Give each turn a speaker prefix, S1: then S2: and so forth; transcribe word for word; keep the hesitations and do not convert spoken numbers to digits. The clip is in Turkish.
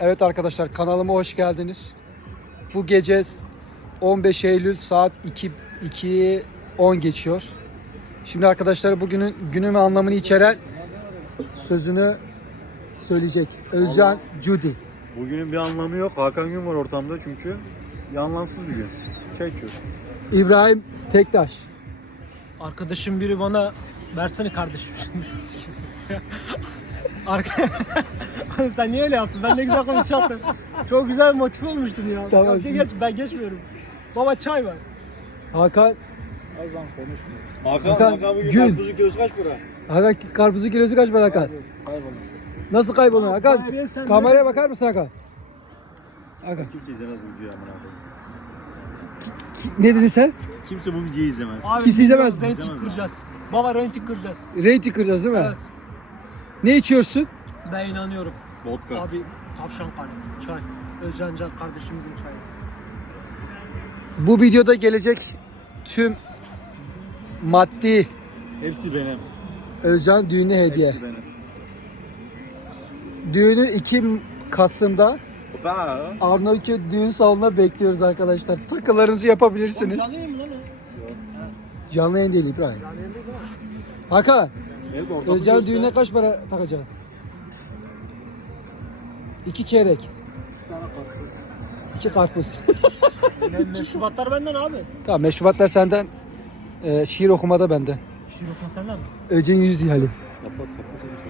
S1: Evet arkadaşlar, kanalıma hoş geldiniz. Bu gece on beş Eylül saat iki, ikiyi on geçiyor. Şimdi arkadaşlar bugünün günü ve anlamını içeren sözünü söyleyecek Özcan Cudi.
S2: Bugünün bir anlamı yok. Hakan Gün var ortamda çünkü. Bir anlamsız bir gün. Çay içiyoruz.
S1: İbrahim Tektaş.
S3: Arkadaşım biri bana versene kardeşim. Arka... Sen niye öyle yaptın? Ben ne güzel konuşacaktım. Çok güzel motive olmuştun ya.
S1: Tamam,
S3: Ya,
S1: şimdi-
S3: geç, ben geçmiyorum. Baba çay var.
S1: Hakan
S2: Abi ben konuşmuyorum. Hakan,
S1: Hakan
S2: Hakan bugün
S1: Gün.
S2: karpuzu kilosu kaç para?
S1: Hakan karpuzu kilosu kaç para Hakan?
S2: Kaybolun.
S1: Nasıl kayboluyor Hakan?
S3: Kameraya sen
S1: Kameraya bakar mısın Hakan? Hakan.
S2: Kimse izlemez bu videoyu amına koyayım.
S1: Ne dedin sen?
S2: Kimse bu videoyu izlemez.
S3: Abi,
S1: Kimse izlemez mi?
S3: Renting
S2: İzlemez
S3: kıracağız. Baba renting kıracağız.
S1: Rating kıracağız değil mi?
S3: Evet.
S1: Ne içiyorsun?
S3: Ben inanıyorum.
S2: Vodka.
S3: Abi tavşan kanı. Çay. Özcan Can kardeşimizin çayı.
S1: Bu videoda gelecek tüm maddi
S2: Hepsi benim.
S1: Özcan düğünü hediye.
S2: Hepsi benim.
S1: Düğünü iki Kasım'da
S2: Hopa.
S1: Arnavutköy düğün salonuna bekliyoruz arkadaşlar. Takılarınızı yapabilirsiniz.
S3: Canlı yayın mı lan o?
S1: Canlı yayın değil İbrahim.
S3: Canlı yayın değil mi?
S1: Hakan,
S2: Evet, ortamı
S1: Özcan
S2: göster.
S1: düğüne kaç para takacaksın? İki çeyrek. İki karpuz.
S3: Me- Meşrubatlar benden abi.
S1: Tamam, meşrubatlar senden. Ee, şiir okumada bende.
S3: Şiir okuma senden mi?
S1: Öcen yüz yani.
S2: Kapat kapat.